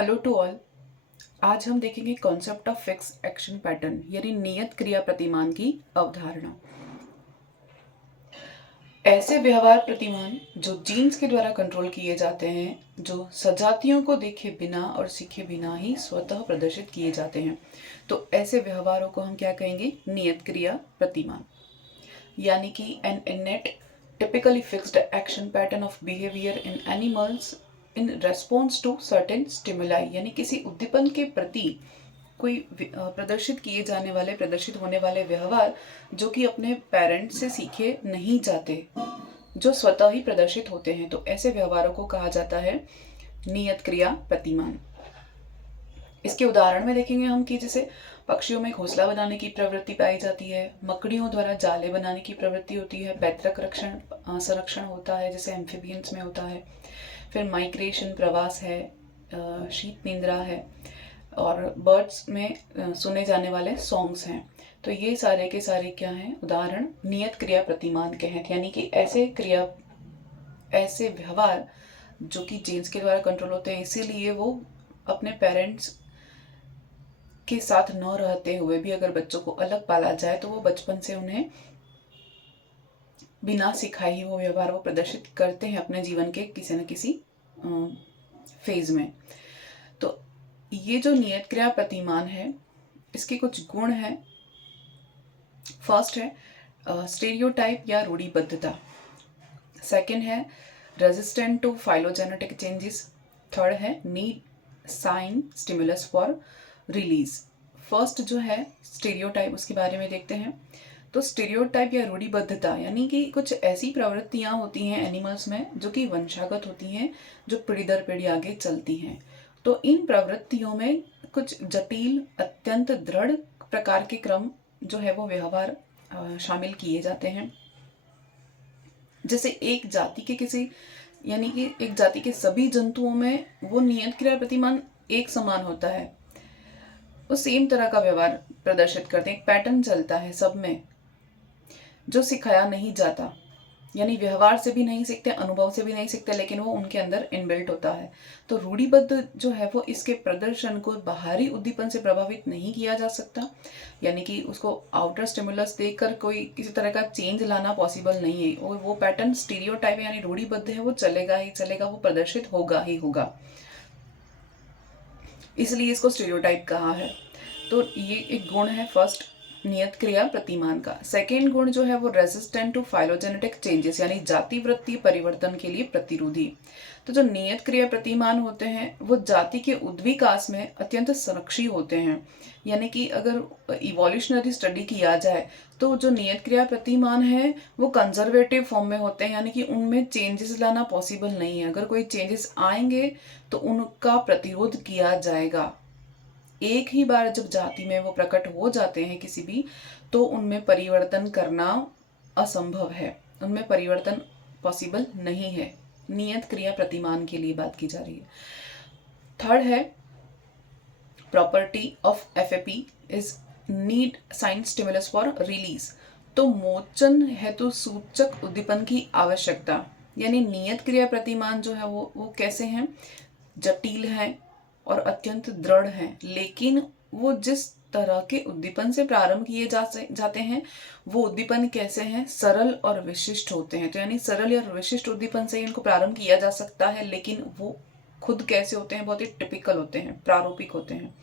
Hello to all. आज हम देखेंगे concept of fix action pattern यानी नियत क्रिया प्रतिमान की अवधारणा। ऐसे व्यवहार प्रतिमान जो जीन्स के द्वारा कंट्रोल किए जाते हैं, जो सजातियों को देखे बिना और सीखे बिना ही स्वतः प्रदर्शित किए जाते हैं, तो ऐसे व्यवहारों को हम क्या कहेंगे? नियत क्रिया प्रतिमान। यानी कि an innate typically fixed action pattern of behaviour in animals in response to certain stimuli, यानी किसी उद्दीपन के प्रति कोई प्रदर्शित होने वाले व्यवहार जो कि अपने पेरेंट्स से सीखे नहीं जाते, जो स्वतः ही प्रदर्शित होते हैं, तो ऐसे व्यवहारों को कहा जाता है नियत क्रिया प्रतिमान। इसके उदाहरण में देखेंगे हम कि जैसे पक्षियों में घोंसला बनाने की प्रवृत्ति पाई जाती है, मकड़ियों द्वारा जाले बनाने की प्रवृत्ति होती है, पैतृक संरक्षण होता है जैसे एम्फीबियंस में होता है, फिर माइग्रेशन प्रवास है, शीत निंद्रा है, और बर्ड्स में सुने जाने वाले सॉन्ग्स हैं। तो ये सारे के सारे क्या हैं? उदाहरण नियत क्रिया प्रतिमान के हैं, यानी कि ऐसे व्यवहार जो कि जीन्स के द्वारा कंट्रोल होते हैं, इसीलिए वो अपने पेरेंट्स के साथ न रहते हुए भी अगर बच्चों को अलग पाला जाए तो वो बचपन से उन्हें बिना सिखाए ही वो व्यवहार वो प्रदर्शित करते हैं अपने जीवन के किसी न किसी फेज में। तो ये जो नियत क्रिया प्रतिमान है, इसके कुछ गुण हैं। फर्स्ट है स्टेरियोटाइप या रूढ़िबद्धता। सेकंड है resistant to phylogenetic changes. Third है need sign stimulus for release. First जो है स्टेरियोटाइप, उसके बारे में देखते हैं। तो स्टेरियोटाइप या रूढ़िबद्धता यानी कि कुछ ऐसी प्रवृत्तियां होती हैं एनिमल्स में जो कि वंशागत होती हैं, जो पीढ़ी दर पीढ़ी आगे चलती हैं। तो इन प्रवृत्तियों में कुछ जटिल, अत्यंत दृढ़ प्रकार के क्रम जो है वो व्यवहार शामिल किए जाते हैं। जैसे एक जाति के सभी जंतुओं में वो नियत क्रिया प्रतिमान एक समान होता है, वो सेम तरह का व्यवहार प्रदर्शित करते हैं, एक पैटर्न चलता है सब में जो सिखाया नहीं जाता, यानी व्यवहार से भी नहीं सीखते, अनुभव से भी नहीं सीखते, लेकिन वो उनके अंदर इनबिल्ट होता है। तो रूढ़िबद्ध जो है वो इसके प्रदर्शन को बाहरी उद्दीपन से प्रभावित नहीं किया जा सकता, यानी कि उसको आउटर स्टिमुलस देकर कोई किसी तरह का चेंज लाना पॉसिबल नहीं है। और वो पैटर्न स्टीरियोटाइप यानी रूढ़िबद्ध है, वो चलेगा ही चलेगा, वो प्रदर्शित होगा ही होगा, इसलिए इसको स्टीरियोटाइप कहा है। तो ये एक गुण है फर्स्ट नियत क्रिया प्रतिमान का। सेकेंड गुण जो है वो रेजिस्टेंट टू फाइलोजेनेटिक चेंजेस यानी जाति वृत्तीय परिवर्तन के लिए प्रतिरोधी। तो जो नियत क्रिया प्रतिमान होते हैं वो जाति के उद्विकास में अत्यंत संरक्षी होते हैं, यानी कि अगर इवोल्यूशनरी स्टडी किया जाए तो जो नियत क्रिया प्रतिमान है वो कंजर्वेटिव फॉर्म में होते हैं, यानी कि उनमें चेंजेस लाना पॉसिबल नहीं है। अगर कोई चेंजेस आएंगे तो उनका प्रतिरोध किया जाएगा। एक ही बार जब जाति में वो प्रकट हो जाते हैं किसी भी, तो उनमें परिवर्तन करना असंभव है, उनमें परिवर्तन पॉसिबल नहीं है। नियत क्रिया प्रतिमान के लिए बात की जा रही है। थर्ड है property of FAP is need sign stimulus for release. तो मोचन हेतु सूचक उद्दीपन की आवश्यकता, यानी नियत क्रिया प्रतिमान जो है वो कैसे हैं? जटिल हैं और अत्यंत दृढ़ हैं, लेकिन वो जिस तरह के उद्दीपन से प्रारंभ किए जाते हैं वो उद्दीपन कैसे हैं? सरल और विशिष्ट होते हैं। तो यानी सरल या विशिष्ट उद्दीपन से इनको प्रारंभ किया जा सकता है, लेकिन वो खुद कैसे होते हैं? बहुत ही टिपिकल होते हैं, प्रारूपिक होते हैं।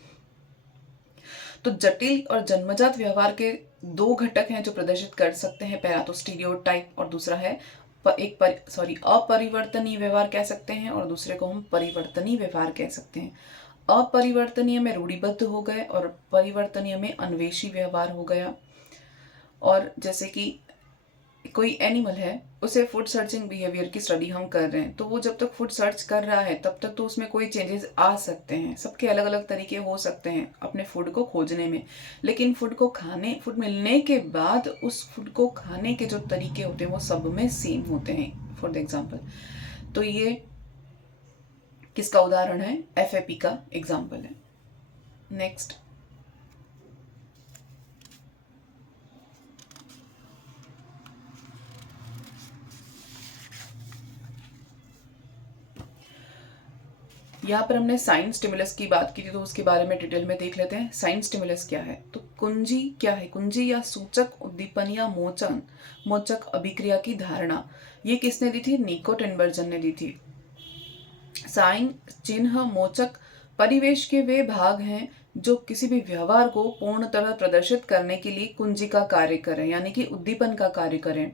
तो जटिल और जन्मजात व्यवहार के दो घटक हैं जो प्रदर्शित कर सकते हैं। पहला तो स्टीरियोटाइप और दूसरा है अपरिवर्तनीय व्यवहार कह सकते हैं, और दूसरे को हम परिवर्तनीय व्यवहार कह सकते हैं। अपरिवर्तनीय में रूढ़िबद्ध हो गए और परिवर्तनीय में अन्वेषी व्यवहार हो गया। और जैसे कि कोई एनिमल है, उसे फूड सर्चिंग बिहेवियर की स्टडी हम कर रहे हैं, तो वो जब तक फूड सर्च कर रहा है तब तक तो उसमें कोई चेंजेस आ सकते हैं, सबके अलग अलग तरीके हो सकते हैं अपने फूड को खोजने में, लेकिन फूड मिलने के बाद उस फूड को खाने के जो तरीके होते हैं वो सब में सेम होते हैं, फॉर एग्जाम्पल। तो ये किसका उदाहरण है? एफएपी का एग्जाम्पल है। नेक्स्ट, यहाँ पर हमने साइन स्टिमुलस की बात की थी, तो उसके बारे में डिटेल में देख लेते हैं। साइन स्टिमुलस क्या है? तो कुंजी क्या है? कुंजी या सूचक उद्दीपन या मोचक अभिक्रिया की धारणा, ये किसने दी थी? निको टिनबर्जन ने दी थी। साइन चिन्ह मोचक परिवेश के वे भाग हैं जो किसी भी व्यवहार को पूर्ण तरह प्रदर्शित करने के लिए कुंजी का कार्य करें, यानी कि उद्दीपन का कार्य करें।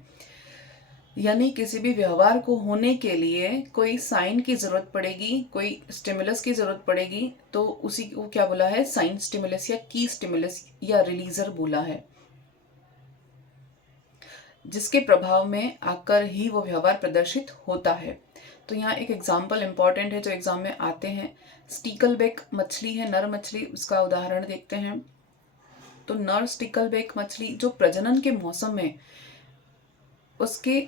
यानी किसी भी व्यवहार को होने के लिए कोई साइन की जरूरत पड़ेगी, कोई स्टिमुलस की जरूरत पड़ेगी, तो उसी को क्या बोला है? साइन स्टिमुलस या की स्टिमुलस या रिलीजर बोला है, जिसके प्रभाव में आकर ही वो व्यवहार प्रदर्शित होता है। तो यहाँ एक एग्जाम्पल इंपॉर्टेंट है जो एग्जाम में आते हैं। स्टिकलबैक मछली है, नर मछली, उसका उदाहरण देखते हैं। तो नर स्टिकलबैक मछली जो प्रजनन के मौसम में उसके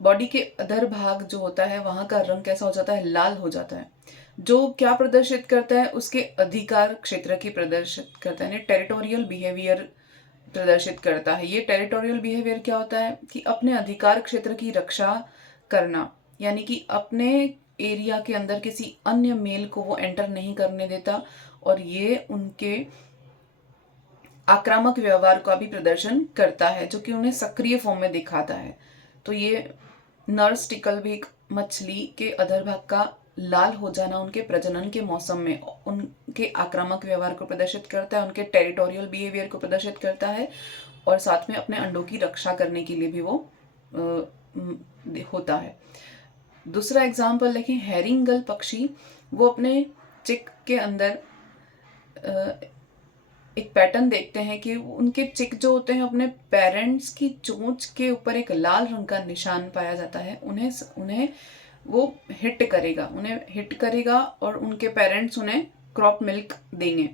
बॉडी के अधर भाग जो होता है वहां का रंग कैसा हो जाता है? लाल हो जाता है। जो क्या प्रदर्शित करता है? उसके अधिकार क्षेत्र की प्रदर्शित करता है, टेरिटोरियल बिहेवियर प्रदर्शित करता है। ये टेरिटोरियल बिहेवियर क्या होता है? कि अपने अधिकार क्षेत्र की रक्षा करना, यानी कि अपने एरिया के अंदर किसी अन्य मेल को वो एंटर नहीं करने देता, और ये उनके आक्रामक व्यवहार का भी प्रदर्शन करता है, जो कि उन्हें सक्रिय फॉर्म में दिखाता है। तो ये नर स्टिकलबैक मछली के अधर भाग का लाल हो जाना उनके प्रजनन के मौसम में उनके आक्रामक व्यवहार को प्रदर्शित करता है, उनके टेरिटोरियल बिहेवियर को प्रदर्शित करता है, और साथ में अपने अंडों की रक्षा करने के लिए भी वो होता है। दूसरा एग्जाम्पल देखें, हैरिंगल पक्षी, वो अपने चिक के अंदर एक पैटर्न देखते हैं कि उनके चिक जो होते हैं अपने पेरेंट्स की चोंच के ऊपर एक लाल रंग का निशान पाया जाता है। उन्हें वो उन्हें हिट करेगा और उनके पेरेंट्स उन्हें क्रॉप मिल्क देंगे।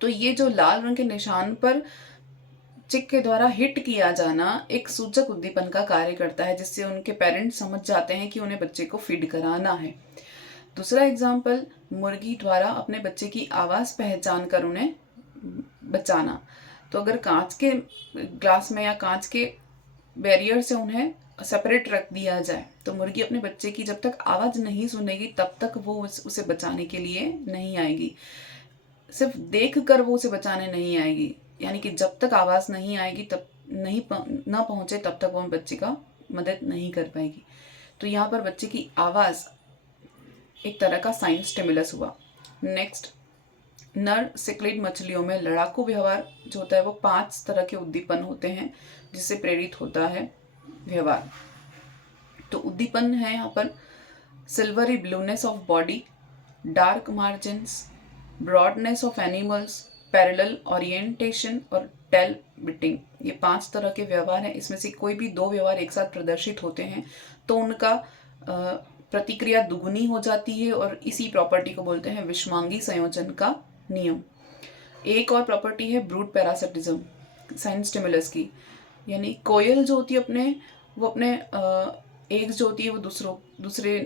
तो ये जो लाल रंग के निशान पर चिक के द्वारा हिट किया जाना एक सूचक उद्दीपन का कार्य करता है, जिससे उनके पेरेंट्स समझ जाते हैं कि उन्हें बच्चे को फीड कराना है। दूसरा एग्जाम्पल, मुर्गी द्वारा अपने बच्चे की आवाज़ पहचान कर उन्हें बचाना। तो अगर कांच के ग्लास में या कांच के बैरियर से उन्हें सेपरेट रख दिया जाए, तो मुर्गी अपने बच्चे की जब तक आवाज़ नहीं सुनेगी तब तक वो उसे बचाने के लिए नहीं आएगी। सिर्फ देख कर वो उसे बचाने नहीं आएगी, यानी कि जब तक आवाज़ नहीं आएगी, तब ना पहुंचे तब तक वो बच्चे का मदद नहीं कर पाएगी। तो यहाँ पर बच्चे की आवाज़ एक तरह का साइन स्टिमुलस हुआ। नेक्स्ट, नर सिक्लिड मछलियों में लड़ाकू व्यवहार जो होता है वो 5 तरह के उद्दीपन होते हैं जिससे प्रेरित होता है व्यवहार। तो उद्दीपन है यहाँ पर silvery blueness of body, dark margins, broadness of animals, parallel orientation और टेल बिटिंग। ये 5 तरह के व्यवहार हैं। इसमें से कोई भी 2 व्यवहार एक साथ प्रदर्शित होते हैं तो उनका प्रतिक्रिया दुगुनी हो जाती है, और इसी प्रॉपर्टी को बोलते हैं विषमांगी संयोजन का नियम। एक और प्रॉपर्टी है ब्रूड पैरासिटिज्म साइन स्टिमुलस की, यानी कोयल जो होती है अपने एग्स जो होती है वो दूसरे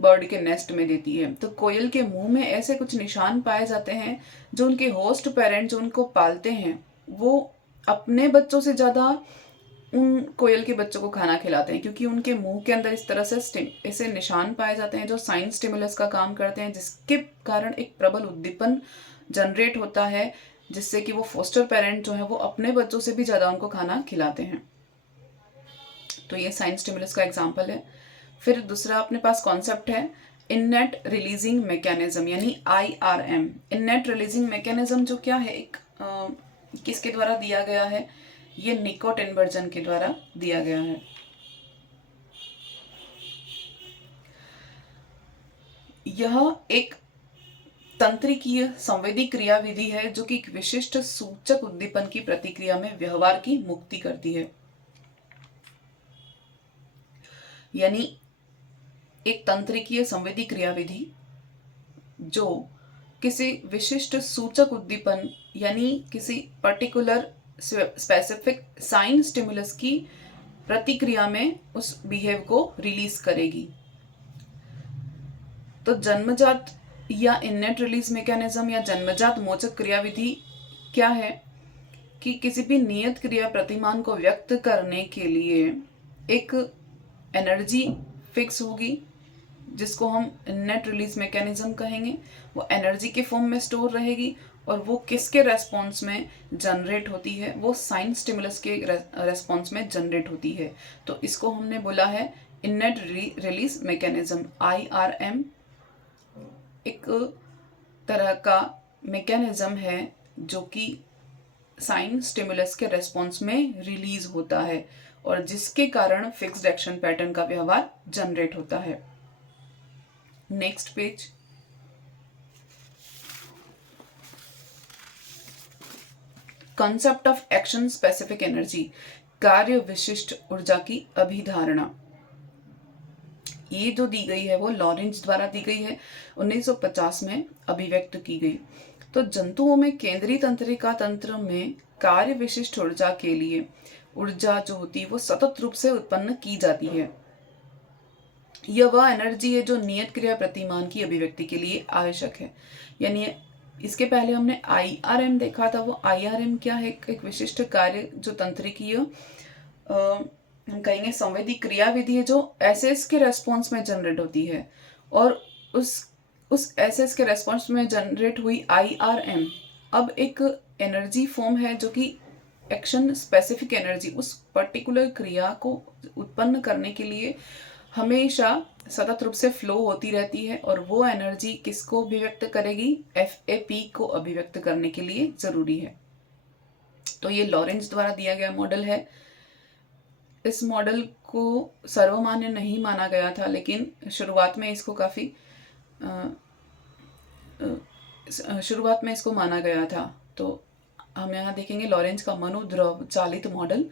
बर्ड के नेस्ट में देती है। तो कोयल के मुंह में ऐसे कुछ निशान पाए जाते हैं जो उनके होस्ट पेरेंट जो उनको पालते हैं वो अपने बच्चों से ज़्यादा उन कोयल के बच्चों को खाना खिलाते हैं, क्योंकि उनके मुंह के अंदर इस तरह से ऐसे निशान पाए जाते हैं जो साइन स्टिमुलस का काम करते हैं, जिसके कारण एक प्रबल उद्दीपन जनरेट होता है, जिससे कि वो फोस्टर पेरेंट जो है वो अपने बच्चों से भी ज़्यादा उनको खाना खिलाते हैं। तो ये साइन स्टिमुलस का एग्जाम्पल है। फिर दूसरा अपने पास कॉन्सेप्ट है इननेट रिलीजिंग मैकेनिज्म, यानी IRM। इननेट रिलीजिंग मैकेनिज्म जो क्या है, एक किसके द्वारा दिया गया है? ये निको टिनबर्जन के द्वारा दिया गया है। यह एक तंत्रिकीय संवेदी क्रियाविधि है जो कि एक विशिष्ट सूचक उद्दीपन की प्रतिक्रिया में व्यवहार की मुक्ति करती है। यानी एक तंत्रिकीय संवेदी क्रियाविधि जो किसी विशिष्ट सूचक उद्दीपन यानी किसी पर्टिकुलर स्पेसिफिक साइन स्टिमुलस की प्रतिक्रिया में उस बिहेव को रिलीज करेगी। तो जन्मजात या इननेट रिलीज मैकेनिज्म या जन्मजात मोचक क्रियाविधि क्या है कि किसी भी नियत क्रिया प्रतिमान को व्यक्त करने के लिए एक एनर्जी फिक्स होगी जिसको हम नेट रिलीज मैकेनिज्म कहेंगे, वो एनर्जी के फॉर्म में स्टोर रहेगी और वो किसके रेस्पॉन्स में जनरेट होती है, वो साइन स्टिमुलस के रेस्पॉन्स में जनरेट होती है। तो इसको हमने बोला है इनेट रिलीज मैकेनिज्म, IRM। एक तरह का मैकेनिज्म है जो कि साइन स्टिमुलस के रेस्पॉन्स में रिलीज होता है और जिसके कारण फिक्स्ड एक्शन पैटर्न का व्यवहार जनरेट होता है। Next page. Concept of action specific energy, कार्य विशिष्ट ऊर्जा की अभिधारणा। ये जो दी गई है वो लॉरेंज द्वारा दी गई है, 1950 में अभिव्यक्त की गई। तो जंतुओं में केंद्रीय तंत्रिका तंत्र में कार्य विशिष्ट ऊर्जा के लिए ऊर्जा जो होती है वो सतत रूप से उत्पन्न की जाती है। यह वह एनर्जी है जो नियत क्रिया प्रतिमान की अभिव्यक्ति के लिए आवश्यक है। यानी इसके पहले हमने IRM देखा था। वो IRM क्या है? एक विशिष्ट कार्य जो तंत्रिकीय हम कहेंगे संवेदी क्रियाविधि है जो SS के रेस्पॉन्स में जनरेट होती है और उस SS के रेस्पॉन्स में जनरेट हुई IRM अब एक एनर्जी फॉर्म है जो कि एक्शन स्पेसिफिक एनर्जी, उस पर्टिकुलर क्रिया को उत्पन्न करने के लिए हमेशा सतत रूप से फ्लो होती रहती है और वो एनर्जी किसको अभिव्यक्त करेगी? FAP को अभिव्यक्त करने के लिए जरूरी है। तो ये लॉरेंज द्वारा दिया गया मॉडल है। इस मॉडल को सर्वमान्य नहीं माना गया था, लेकिन शुरुआत में इसको माना गया था। तो हम यहाँ देखेंगे लॉरेंज का मनोद्रव चालित मॉडल,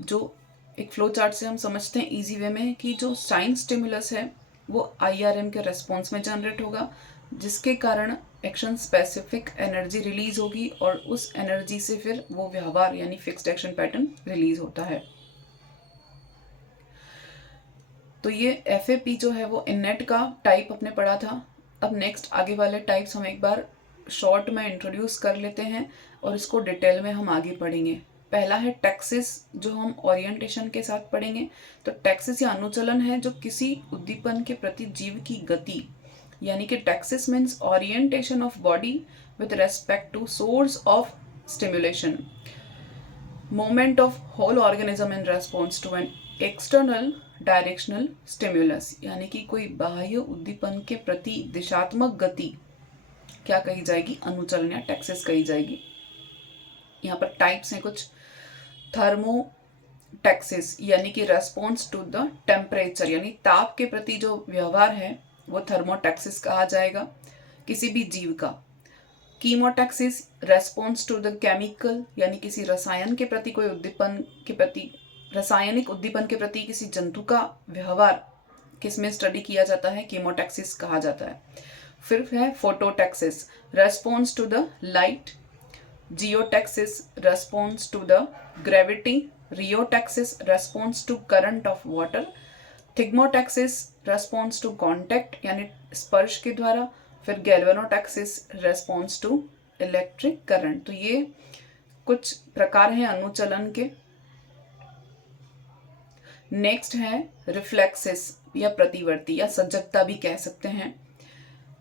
जो एक फ्लो चार्ट से हम समझते हैं इजी वे में कि जो साइन स्टिमुलस है वो IRM के रेस्पॉन्स में जनरेट होगा, जिसके कारण एक्शन स्पेसिफिक एनर्जी रिलीज होगी और उस एनर्जी से फिर वो व्यवहार यानी फिक्स्ड एक्शन पैटर्न रिलीज होता है। तो ये FAP जो है वो इनेट का टाइप अपने पढ़ा था। अब नेक्स्ट आगे वाले टाइप्स हम एक बार शॉर्ट में इंट्रोड्यूस कर लेते हैं और इसको डिटेल में हम आगे पढ़ेंगे। पहला है टैक्सिस, जो हम ओरिएंटेशन के साथ पढ़ेंगे। तो टैक्सिस या अनुचलन है जो किसी उद्दीपन के प्रति जीव की गति, यानी कि taxis means orientation of body with respect to source of stimulation, moment of whole organism in response to an external directional stimulus, यानी कि कोई बाह्य उद्दीपन के प्रति दिशात्मक गति क्या कही जाएगी? अनुचलन या टैक्सिस कही जाएगी। यहाँ पर टाइप्स हैं कुछ। थर्मोटैक्सिस यानी कि रेस्पॉन्स टू द टेम्परेचर, यानी ताप के प्रति जो व्यवहार है वो थर्मोटैक्सिस कहा जाएगा किसी भी जीव का। Chemotaxis response to the chemical, यानी किसी रसायन के प्रति कोई उद्दीपन के प्रति, रासायनिक उद्दीपन के प्रति किसी जंतु का व्यवहार किसमें स्टडी किया जाता है? कीमोटैक्सिस कहा जाता है। फिर है phototaxis, response to the light. Geotaxis, response to the gravity. Rheotaxis, response to current of water. Thigmotaxis, response to contact यानी स्पर्श के द्वारा। फिर galvanotaxis, response to electric current. तो ये कुछ प्रकार हैं अनुचलन के। नेक्स्ट है रिफ्लेक्सिस या प्रतिवर्ती या सजगता भी कह सकते हैं।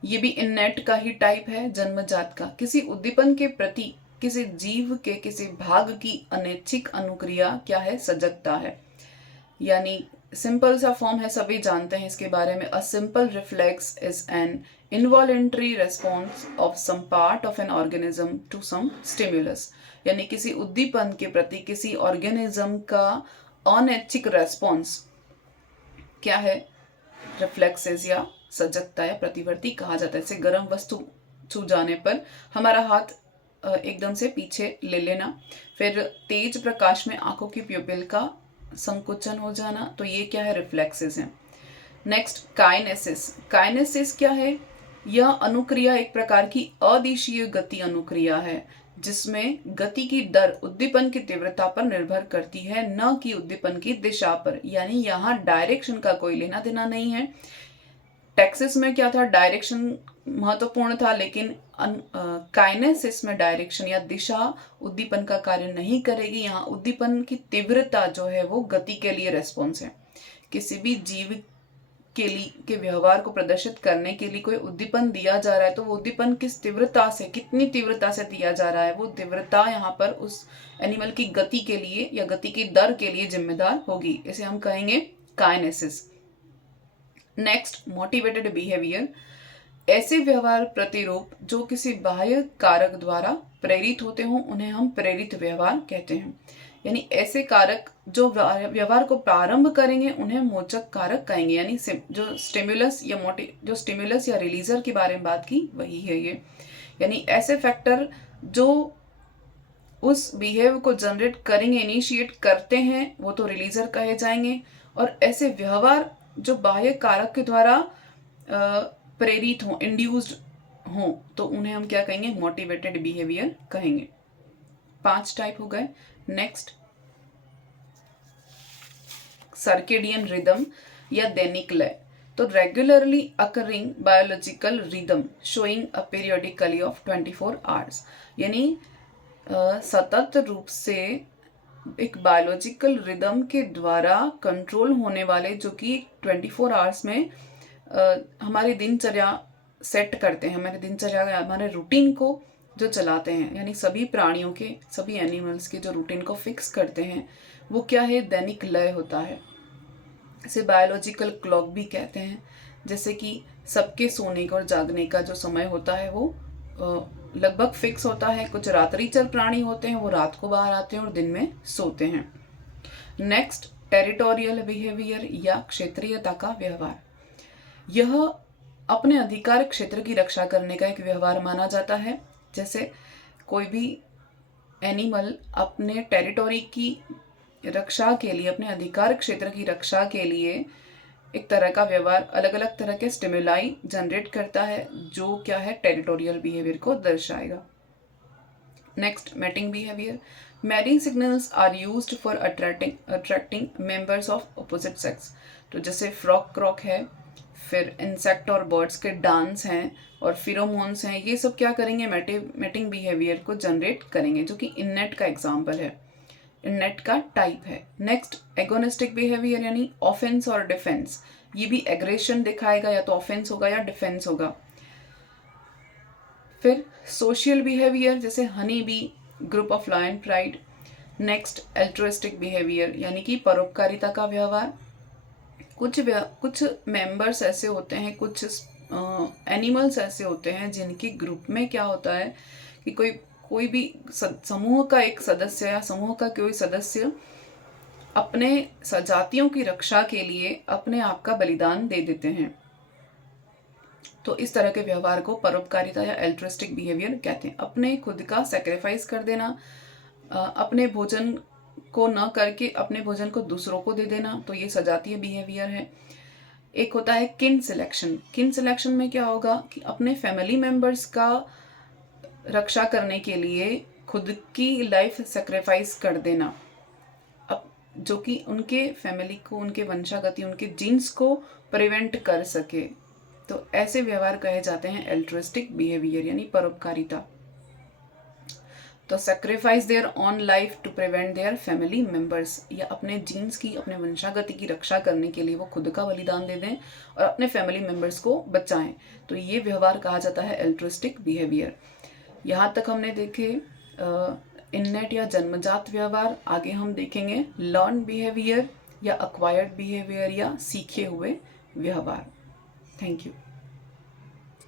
ये भी इनेट का ही टाइप है, जन्मजात का। किसी उद्दीपन के प्रति किसी जीव के किसी भाग की अनैच्छिक अनुक्रिया क्या है? सजगता है। यानी सिंपल सा फॉर्म है, सभी जानते हैं इसके बारे में। A simple reflex is an involuntary response of some part of an organism to some stimulus, यानी किसी उद्दीपन के प्रति किसी ऑर्गेनिज्म का अनैच्छिक रेस्पॉन्स क्या है? रिफ्लेक्सेस या सजगता या प्रतिवर्ती कहा जाता है। जैसे गर्म वस्तु छू जाने पर हमारा हाथ एकदम से पीछे ले लेना, फिर तेज प्रकाश में आंखों की प्यूपिल का संकुचन हो जाना, तो ये क्या है? रिफ्लेक्सेस है। Next kinesis. काइनेसिस क्या है? यह अनुक्रिया एक प्रकार की अदिशीय गति अनुक्रिया है जिसमें गति की दर उद्दीपन की तीव्रता पर निर्भर करती है, न कि उद्दीपन की दिशा पर। यानी यहाँ डायरेक्शन का कोई लेना देना नहीं है। टैक्सिस में क्या था? डायरेक्शन महत्वपूर्ण था, लेकिन काइनेसिस में डायरेक्शन या दिशा उद्दीपन का कार्य नहीं करेगी। यहाँ उद्दीपन की तीव्रता जो है वो गति के लिए रेस्पॉन्स है। किसी भी जीव के व्यवहार को प्रदर्शित करने के लिए कोई उद्दीपन दिया जा रहा है, तो वो उद्दीपन किस तीव्रता से, कितनी तीव्रता से दिया जा रहा है, वो तीव्रता यहाँ पर उस एनिमल की गति के लिए या गति की दर के लिए जिम्मेदार होगी। इसे हम कहेंगे काइनेसिस। Next, motivated behaviour. ऐसे व्यवहार प्रतिरूप जो किसी बाह्य कारक द्वारा प्रेरित होते हों उन्हें हम प्रेरित व्यवहार कहते हैं। यानी ऐसे कारक जो व्यवहार को प्रारंभ करेंगे उन्हें मोचक कारक कहेंगे। यानी जो स्टिमुलस या रिलीजर के बारे में बात की वही है ये। यानी ऐसे फैक्टर जो उस बिहेव को जनरेट करेंगे, इनिशिएट करते हैं, वो तो रिलीजर कहे जाएंगे। और ऐसे व्यवहार जो बाह्य कारक के द्वारा प्रेरित हों, इंड्यूस्ड हों, तो उन्हें हम क्या कहेंगे, मोटिवेटेड बिहेवियर कहेंगे। 5 टाइप हो गए। नेक्स्ट, सर्केडियन रिदम या दैनिक लय। तो regularly occurring biological rhythm showing a periodically of 24 hours. यानी सतत रूप से एक बायोलॉजिकल रिदम के द्वारा कंट्रोल होने वाले, जो कि 24 आवर्स में हमारी दिनचर्या सेट करते हैं, हमारे दिनचर्या, हमारे रूटीन को जो चलाते हैं। यानी सभी प्राणियों के, सभी एनिमल्स के जो रूटीन को फिक्स करते हैं वो क्या है, दैनिक लय होता है। इसे बायोलॉजिकल क्लॉक भी कहते हैं। जैसे कि सबके सोने का और जागने का जो समय होता है वो लगभग फिक्स होता है। कुछ रात्रिचर प्राणी होते हैं, वो रात को बाहर आते हैं और दिन में सोते हैं। नेक्स्ट, टेरिटोरियल बिहेवियर या क्षेत्रीयता का व्यवहार। यह अपने अधिकार क्षेत्र की रक्षा करने का एक व्यवहार माना जाता है। जैसे कोई भी एनिमल अपने टेरिटोरी की रक्षा के लिए, अपने अधिकार क्षेत्र की रक्षा के लिए एक तरह का व्यवहार, अलग अलग तरह के स्टिमुलाई जनरेट करता है, जो क्या है, टेरिटोरियल बिहेवियर को दर्शाएगा। Next, mating behaviour. Mating signals are used for attracting members of opposite sex. तो जैसे फ्रॉक क्रॉक है, फिर इंसेक्ट और बर्ड्स के डांस हैं, और फिरोमोन्स हैं, ये सब क्या करेंगे, मैटिंग बिहेवियर को जनरेट करेंगे, जो कि इननेट का एग्जाम्पल है, इननेट का टाइप है। नेक्स्ट, एगोनिस्टिक बिहेवियर यानी ऑफेंस और डिफेंस। ये भी एग्रेशन दिखाएगा, या तो ऑफेंस होगा या डिफेंस होगा। फिर सोशल बिहेवियर, जैसे honey bee group of lion pride. Next, altruistic behaviour यानी कि परोपकारिता का व्यवहार। कुछ मेंबर्स ऐसे होते हैं, कुछ एनिमल्स ऐसे होते हैं जिनके ग्रुप में क्या होता है कि कोई भी समूह का एक सदस्य या समूह का कोई सदस्य अपने जातियों की रक्षा के लिए अपने आप का बलिदान दे देते हैं। तो इस तरह के व्यवहार को परोपकारिता या एल्ट्रुइस्टिक बिहेवियर कहते हैं। अपने खुद का सैक्रिफाइस कर देना, अपने भोजन को न करके अपने भोजन को दूसरों को दे देना, तो ये सजातीय बिहेवियर है। एक होता है किन सिलेक्शन। किन सिलेक्शन में क्या होगा कि अपने फैमिली मेंबर्स का रक्षा करने के लिए खुद की लाइफ सैक्रिफाइस कर देना, अब जो कि उनके फैमिली को, उनके वंशागति, उनके जीन्स को प्रिवेंट कर सके। तो ऐसे व्यवहार कहे जाते हैं एल्ट्रुइस्टिक बिहेवियर यानी परोपकारिता। तो sacrifice their own life to prevent their family members, या अपने जीन्स की, अपने वंशागति की रक्षा करने के लिए वो खुद का बलिदान दे दें और अपने फैमिली मेंबर्स को बचाएं, तो ये व्यवहार कहा जाता है एल्ट्रुइस्टिक बिहेवियर। यहाँ तक हमने देखे इननेट या जन्मजात व्यवहार। आगे हम देखेंगे लर्न बिहेवियर या अक्वायर्ड बिहेवियर या सीखे हुए व्यवहार। Thank you.